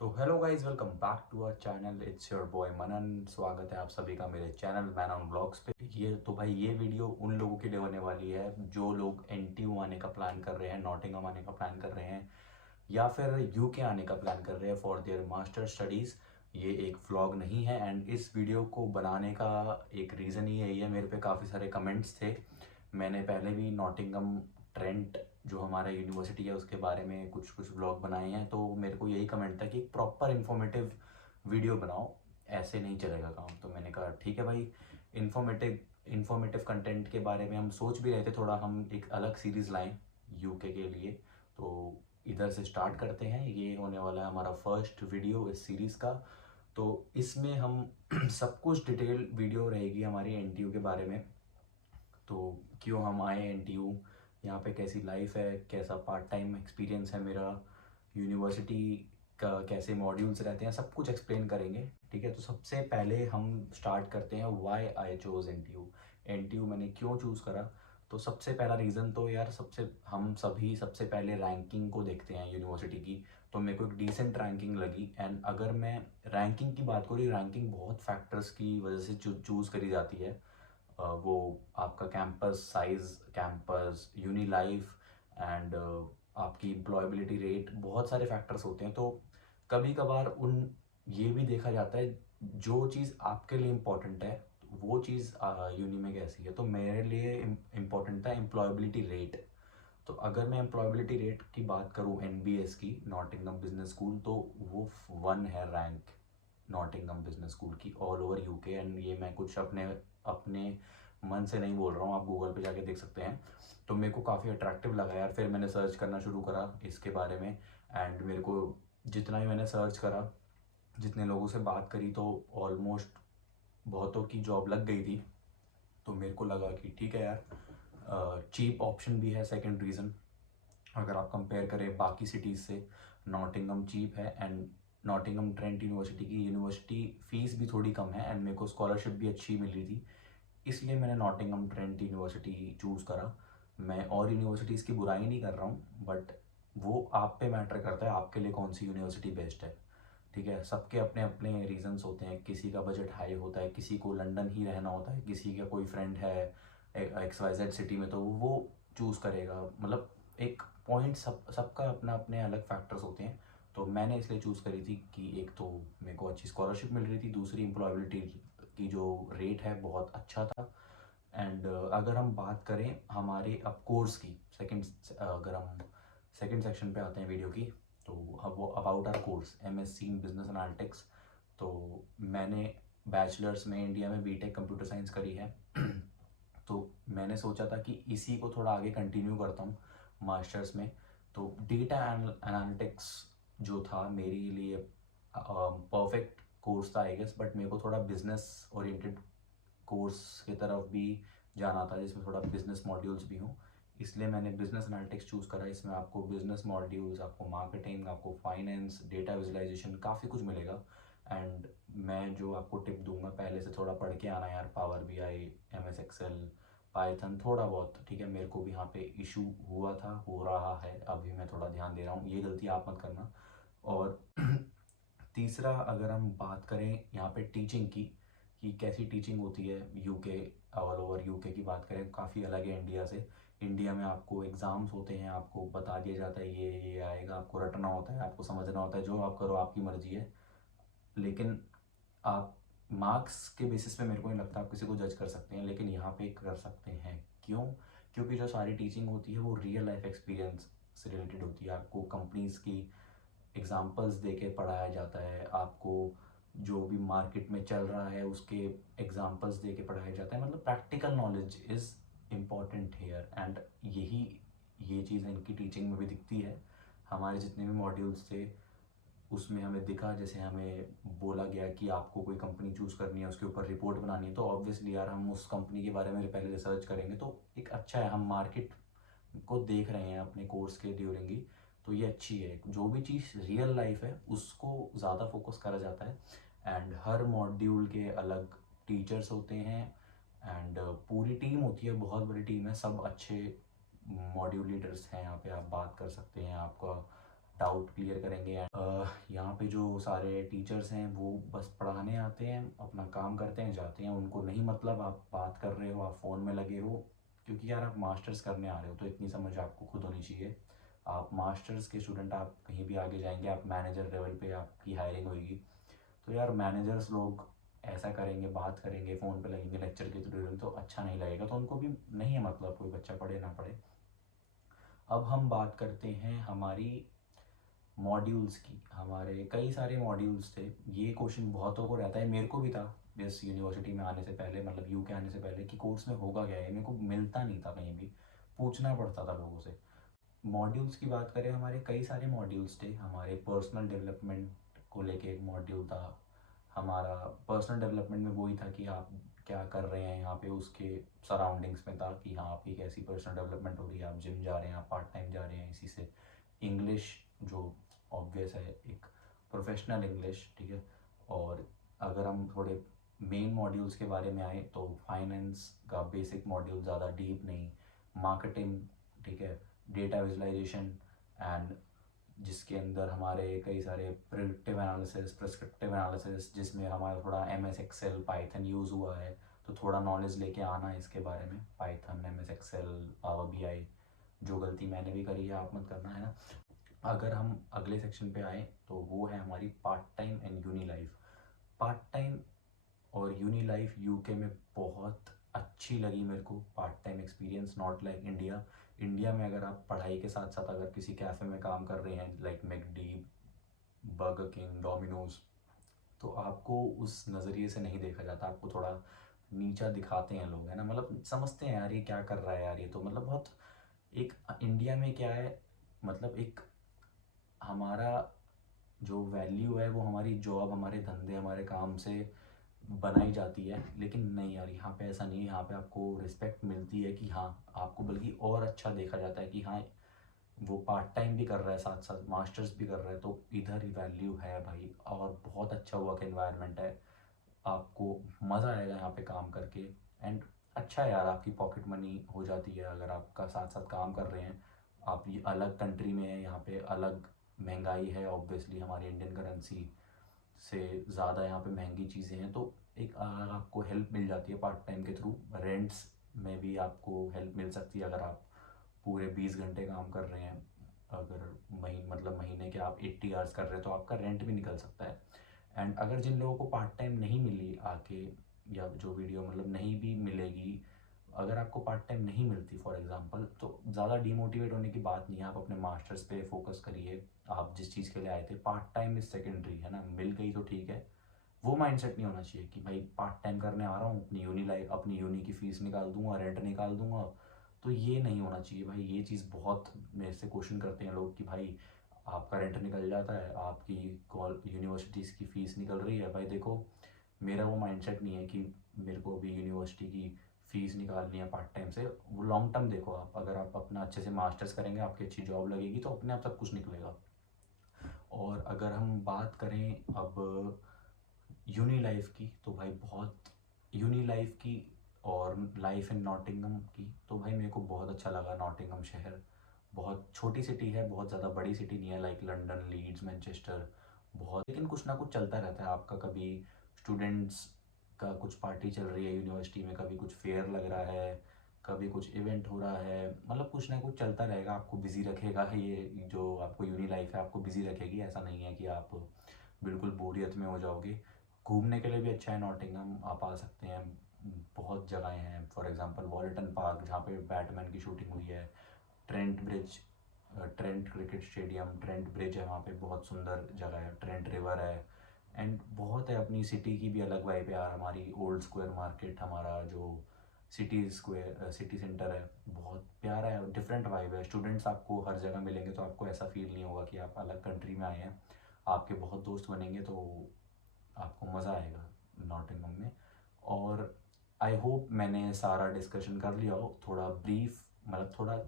तो hello guys, welcome back to our channel. It's your boy Manan. स्वागत है आप सभी का मेरे चैनल मैन ऑन ब्लॉग्स पे। ये वीडियो उन लोगों के लिए होने वाली है जो लोग एनटीयू आने का प्लान कर रहे हैं, नॉटिंघम आने का प्लान कर रहे हैं, या फिर यूके आने का प्लान कर रहे हैं फॉर देयर मास्टर स्टडीज़। ये एक व्लॉग नहीं है एंड इस वीडियो को बनाने का एक रीज़न ही यही है। मेरे पे काफ़ी सारे कमेंट्स थे। मैंने पहले भी नॉटिंघम ट्रेंट जो हमारा यूनिवर्सिटी है उसके बारे में कुछ कुछ व्लॉग बनाए हैं, तो मेरे को यही कमेंट था कि एक प्रॉपर इन्फॉर्मेटिव वीडियो बनाओ, ऐसे नहीं चलेगा काम। तो मैंने कहा ठीक है भाई, इन्फॉर्मेटिव इन्फॉर्मेटिव कंटेंट के बारे में हम सोच भी रहे थे, थोड़ा हम एक अलग सीरीज़ लाएं यूके के लिए। तो इधर से स्टार्ट करते हैं। ये होने वाला है हमारा फर्स्ट वीडियो इस सीरीज़ का। तो इसमें हम सब कुछ डिटेल वीडियो रहेगी हमारी एनटीयू के बारे में। तो क्यों हम आए एनटीयू, यहाँ पे कैसी लाइफ है, कैसा पार्ट टाइम एक्सपीरियंस है मेरा, यूनिवर्सिटी का कैसे मॉड्यूल्स रहते हैं, सब कुछ एक्सप्लेन करेंगे। ठीक है, तो सबसे पहले हम स्टार्ट करते हैं why I chose NTU. NTU मैंने क्यों चूज़ करा? तो सबसे पहला रीज़न तो यार, हम सभी सबसे पहले रैंकिंग को देखते हैं यूनिवर्सिटी की। तो मेरे को एक डिसेंट रैंकिंग लगी एंड अगर मैं रैंकिंग की बात करूँ, रैंकिंग बहुत फैक्टर्स की वजह से चूज़ करी जाती है। वो आपका campus size, campus uni life and आपकी एम्प्लॉयबिलिटी रेट, बहुत सारे फैक्टर्स होते हैं। तो कभी कभार उन ये भी देखा जाता है जो चीज़ आपके लिए इम्पोर्टेंट है वो चीज़ यूनी में कैसी है। तो मेरे लिए इम्पोर्टेंट था एम्प्लॉयबिलिटी रेट। तो अगर मैं एम्प्लॉयबिलिटी रेट की बात करूँ एनबीएस की, नॉटिंघम बिजनेस स्कूल, तो वो वन है रैंक नॉटिंघम बिजनेस स्कूल की ऑल ओवर यूके। एंड ये मैं कुछ अपने अपने मन से नहीं बोल रहा हूँ, आप गूगल पे जाके देख सकते हैं। तो मेरे को काफ़ी अट्रैक्टिव लगा यार। फिर मैंने सर्च करना शुरू करा इसके बारे में एंड मेरे को जितना भी मैंने सर्च करा, जितने लोगों से बात करी, तो ऑलमोस्ट बहुतों की जॉब लग गई थी। तो मेरे को लगा कि ठीक है यार, चीप ऑप्शन भी है। सेकंड रीज़न, अगर आप कंपेयर करें बाकी सिटीज़ से, नॉटिंघम चीप है एंड नॉटिंघम ट्रेंट यूनिवर्सिटी की यूनिवर्सिटी फ़ीस भी थोड़ी कम है एंड मेरे को स्कॉलरशिप भी अच्छी मिल रही थी। इसलिए मैंने नॉटिंघम ट्रेंट यूनिवर्सिटी चूज़ करा। मैं और यूनिवर्सिटीज़ की बुराई नहीं कर रहा हूँ, बट वो आप पे मैटर करता है आपके लिए कौन सी यूनिवर्सिटी बेस्ट है। ठीक है, सबके अपने अपने रीजंस होते हैं। किसी का बजट हाई होता है, किसी को लंदन ही रहना होता है, किसी का कोई फ्रेंड है एक्स वाई जेड सिटी में, तो वो चूज़ करेगा। मतलब एक पॉइंट, सबका अपना अपने अलग फैक्टर्स होते हैं। तो मैंने इसलिए चूज़ करी थी कि एक तो मेरे को अच्छी स्कॉलरशिप मिल रही थी, दूसरी एम्प्लॉयबिलिटी की जो रेट है बहुत अच्छा था। एंड अगर हम बात करें हमारे अब कोर्स की, अगर हम सेकंड सेक्शन पे आते हैं वीडियो की, तो अब वो about our course MSc in business analytics. तो मैंने बैचलर्स में इंडिया में बीटेक कंप्यूटर साइंस करी है। तो मैंने सोचा था कि इसी को थोड़ा आगे कंटिन्यू करता हूँ मास्टर्स में। तो डेटा एनालिटिक्स जो था मेरे लिए परफेक्ट कोर्स था आई गेस, बट मेरे को थोड़ा बिजनेस ओरिएंटेड कोर्स की तरफ भी जाना था जिसमें थोड़ा बिजनेस मॉड्यूल्स भी हों। इसलिए मैंने बिजनेस एनालिटिक्स चूज़ करा। इसमें आपको बिजनेस मॉड्यूल्स, आपको मार्केटिंग, आपको फाइनेंस, डेटा विजुअलाइजेशन, काफ़ी कुछ मिलेगा। एंड मैं जो आपको टिप दूंगा, पहले से थोड़ा पढ़ के आना यार, Power B I, M S Excel, Python थोड़ा बहुत। ठीक है, मेरे को भी यहाँ पे इशू हुआ था, हो रहा है, अभी मैं थोड़ा ध्यान दे रहा हूँ, ये गलती आप मत करना। और तीसरा, अगर हम बात करें यहाँ पे टीचिंग की कि कैसी टीचिंग होती है यूके, ऑल ओवर यूके की बात करें, काफ़ी अलग है इंडिया से। इंडिया में आपको एग्ज़ाम्स होते हैं, आपको बता दिया जाता है ये आएगा, आपको रटना होता है, आपको समझना होता है, जो आप करो आपकी मर्जी है। लेकिन आप मार्क्स के बेसिस पे मेरे को नहीं लगता आप किसी को जज कर सकते हैं, लेकिन यहाँ पे कर सकते हैं। क्यों? क्योंकि जो सारी टीचिंग होती है वो रियल लाइफ एक्सपीरियंस से रिलेटेड होती है। आपको कंपनीज की एग्जांपल्स दे के पढ़ाया जाता है, आपको जो भी मार्केट में चल रहा है उसके एग्जांपल्स दे के पढ़ाया जाता है। मतलब practical knowledge is important hair and यही ये चीज़ इनकी टीचिंग में भी दिखती है। हमारे जितने भी मॉड्यूल्स थे उसमें हमें दिखा, जैसे हमें बोला गया कि आपको कोई कंपनी चूज़ करनी है, उसके ऊपर रिपोर्ट बनानी है, तो ऑब्वियसली यार हम उस कंपनी के बारे में पहले रिसर्च करेंगे। तो एक अच्छा है, हम मार्केट को देख रहे हैं अपने कोर्स के ड्यूरिंग ही। तो ये अच्छी है, जो भी चीज़ रियल लाइफ है उसको ज़्यादा फोकस करा जाता है। एंड हर मॉड्यूल के अलग टीचर्स होते हैं एंड पूरी टीम होती है, बहुत बड़ी टीम है, सब अच्छे मॉड्यूल लीडर्स हैं यहाँ पे। आप बात कर सकते हैं, आपका डाउट क्लियर करेंगे। यहाँ पे जो सारे टीचर्स हैं वो बस पढ़ाने आते हैं, अपना काम करते हैं, जाते हैं, उनको नहीं मतलब आप बात कर रहे हो, आप फ़ोन में लगे हो, क्योंकि यार आप मास्टर्स करने आ रहे हो तो इतनी समझ आपको खुद होनी चाहिए। आप मास्टर्स के स्टूडेंट, आप कहीं भी आगे जाएंगे, आप मैनेजर लेवल पे आपकी हायरिंग होगी, तो यार मैनेजर्स लोग ऐसा करेंगे, बात करेंगे, फ़ोन पे लगेंगे लेक्चर के थ्रू, तो अच्छा नहीं लगेगा, तो उनको भी नहीं है मतलब कोई बच्चा पढ़े ना पढ़े। अब हम बात करते हैं हमारी मॉड्यूल्स की। हमारे कई सारे मॉड्यूल्स थे। ये क्वेश्चन बहुतों को रहता है, मेरे को भी था इस यूनिवर्सिटी में आने से पहले, मतलब यूके आने से पहले, कि कोर्स में होगा क्या है, मेरे को मिलता नहीं था, कहीं भी पूछना पड़ता था लोगों से। मॉड्यूल्स की बात करें, हमारे कई सारे मॉड्यूल्स थे। हमारे पर्सनल डेवलपमेंट को लेके एक मॉड्यूल था। हमारा पर्सनल डेवलपमेंट में वही था कि आप क्या कर रहे हैं यहाँ पे, उसके सराउंडिंग्स में था कि हाँ आपकी कैसी पर्सनल डेवलपमेंट हो रही है, आप जिम जा रहे हैं, आप पार्ट टाइम जा रहे हैं इसी से। इंग्लिश जो ऑब्वियस है, एक प्रोफेशनल इंग्लिश, ठीक है। और अगर हम थोड़े मेन मॉड्यूल्स के बारे में आए तो फाइनेंस का बेसिक मॉड्यूल, ज़्यादा डीप नहीं। मार्केटिंग, ठीक है। डेटा विजुलाइजेशन एंड, जिसके अंदर हमारे कई सारे प्रिडिक्टिव एनालिसिस, प्रिस्क्रिप्टिव एनालिसिस, जिसमें हमारा थोड़ा M S Excel, Python use हुआ है, तो थोड़ा नॉलेज लेके आना इसके बारे में, Python, M S Excel, Power B I. जो गलती मैंने भी करी है आप मत करना, है ना। अगर हम अगले सेक्शन पे आए तो वो है हमारी part time and uni life. Part time और यूनी लाइफ यूके में बहुत अच्छी लगी मेरे को। Part time experience, not like India. India में अगर आप पढ़ाई के साथ साथ अगर किसी कैफ़े में काम कर रहे हैं, like McD, burger king, Domino's, तो आपको उस नज़रिए से नहीं देखा जाता, आपको थोड़ा नीचा दिखाते हैं लोग, है ना। मतलब समझते हैं यार ये क्या कर रहा है यार, ये तो मतलब बहुत, एक इंडिया में क्या है, मतलब एक हमारा जो वैल्यू है वो हमारी जॉब, हमारे धंधे, हमारे काम से बनाई जाती है। लेकिन नहीं यार, यहाँ पे ऐसा नहीं है। यहाँ पे आपको रिस्पेक्ट मिलती है कि हाँ, आपको बल्कि और अच्छा देखा जाता है कि हाँ वो पार्ट टाइम भी कर रहा है, साथ साथ मास्टर्स भी कर रहा है, तो इधर ही वैल्यू है भाई। और बहुत अच्छा वर्क एनवायरनमेंट है, आपको मज़ा आएगा यहाँ पे काम करके। एंड अच्छा है यार, आपकी पॉकेट मनी हो जाती है अगर आपका साथ साथ काम कर रहे हैं। आप ये अलग कंट्री में हैं, यहाँ पे अलग महंगाई है ऑब्वियसली, हमारी इंडियन करेंसी से ज़्यादा यहाँ पे महंगी चीज़ें हैं, तो एक आपको हेल्प मिल जाती है पार्ट टाइम के थ्रू। रेंट्स में भी आपको हेल्प मिल सकती है अगर आप पूरे 20 घंटे काम कर रहे हैं। अगर मतलब महीने के आप 80 आवर्स कर रहे हैं तो आपका रेंट भी निकल सकता है। एंड अगर जिन लोगों को पार्ट टाइम नहीं मिली आके, या जो वीडियो मतलब नहीं भी मिलेगी, अगर आपको पार्ट टाइम नहीं मिलती फॉर एग्जांपल, तो ज़्यादा डीमोटिवेट होने की बात नहीं है। आप अपने मास्टर्स पे फोकस करिए, आप जिस चीज़ के लिए आए थे। पार्ट टाइम इज़ सेकेंडरी, है ना, मिल गई तो ठीक है। वो माइंडसेट नहीं होना चाहिए कि भाई पार्ट टाइम करने आ रहा हूँ, अपनी यूनी की फ़ीस निकाल दूंगा, रेंट निकाल दूंगा। तो ये नहीं होना चाहिए भाई। ये चीज़ बहुत मेरे से क्वेश्चन करते हैं लोग कि भाई आपका रेंट निकल जाता है, आपकी कॉल यूनिवर्सिटीज़ की फ़ीस निकल रही है। भाई देखो, मेरा वो माइंडसेट नहीं है कि मेरे को अभी यूनिवर्सिटी की फ़ीस निकालनी है पार्ट टाइम से। वो लॉन्ग टर्म देखो आप, अगर आप अपना अच्छे से मास्टर्स करेंगे, आपकी अच्छी जॉब लगेगी, तो अपने आप सब कुछ निकलेगा। और अगर हम बात करें अब यूनी लाइफ की, तो भाई बहुत यूनी लाइफ की और लाइफ इन नॉटिंगम की, तो भाई मेरे को बहुत अच्छा लगा। नॉटिंगम शहर बहुत छोटी सिटी है, बहुत ज़्यादा बड़ी सिटी नहीं है, लाइक लंदन, लीड्स, मैनचेस्टर बहुत। लेकिन कुछ ना कुछ चलता रहता है आपका, कभी स्टूडेंट्स का कुछ पार्टी चल रही है यूनिवर्सिटी में, कभी कुछ फेयर लग रहा है, कभी कुछ इवेंट हो रहा है, मतलब कुछ ना कुछ चलता रहेगा, आपको बिज़ी रखेगा। ये जो आपको यूनी लाइफ है आपको बिज़ी रखेगी, ऐसा नहीं है कि आप बिल्कुल बोरियत में हो जाओगे। घूमने के लिए भी अच्छा है नॉटिंघम, आप आ सकते हैं। बहुत जगहें हैं, फॉर एग्जांपल वॉल्टन पार्क जहाँ पे बैटमैन की शूटिंग हुई है, Trent bridge, Trent cricket stadium, Trent bridge है वहाँ पे, बहुत सुंदर जगह है। ट्रेंट रिवर है। एंड बहुत है, अपनी सिटी की भी अलग वाइब है यार। हमारी ओल्ड स्क्वायर मार्केट, हमारा जो सिटी सेंटर है, बहुत प्यारा है, डिफरेंट वाइब है। स्टूडेंट्स आपको हर जगह मिलेंगे, तो आपको ऐसा फील नहीं होगा कि आप अलग कंट्री में आए हैं। आपके बहुत दोस्त बनेंगे, तो आपको मज़ा आएगा नॉटिंघम में। और आई होप मैंने सारा डिस्कशन कर लिया हो, थोड़ा ब्रीफ, मतलब थोड़ा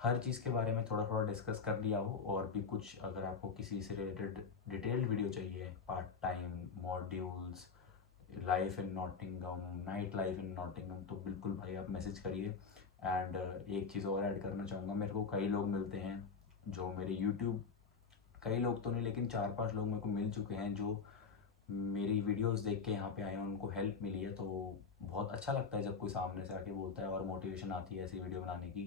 हर चीज़ के बारे में थोड़ा थोड़ा डिस्कस कर लिया हो। और भी कुछ अगर आपको किसी से रिलेटेड डिटेल्ड वीडियो चाहिए, part time, modules, life in Nottingham, night life in Nottingham, तो बिल्कुल भाई आप मैसेज करिए। एंड एक चीज़ और ऐड करना चाहूँगा, मेरे को कई लोग मिलते हैं जो मेरे यूट्यूब कई लोग तो नहीं लेकिन 4-5 लोग मेरे को मिल चुके हैं जो मेरी वीडियोस देख के यहाँ पे आए हैं, उनको हेल्प मिली है। तो बहुत अच्छा लगता है जब कोई सामने से आके बोलता है और मोटिवेशन आती है ऐसी वीडियो बनाने की।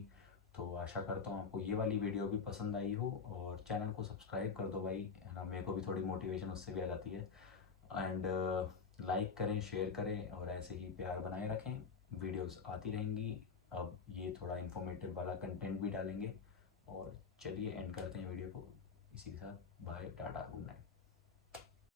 तो आशा करता हूँ आपको ये वाली वीडियो भी पसंद आई हो, और चैनल को सब्सक्राइब कर दो भाई, है ना, मेरे को भी थोड़ी मोटिवेशन उससे भी आ जाती है। एंड लाइक करें, शेयर करें और ऐसे ही प्यार बनाए रखें। वीडियोस आती रहेंगी। अब ये थोड़ा इन्फॉर्मेटिव वाला कंटेंट भी डालेंगे। और चलिए एंड करते हैं वीडियो को इसी के साथ। Bye, tata, good night.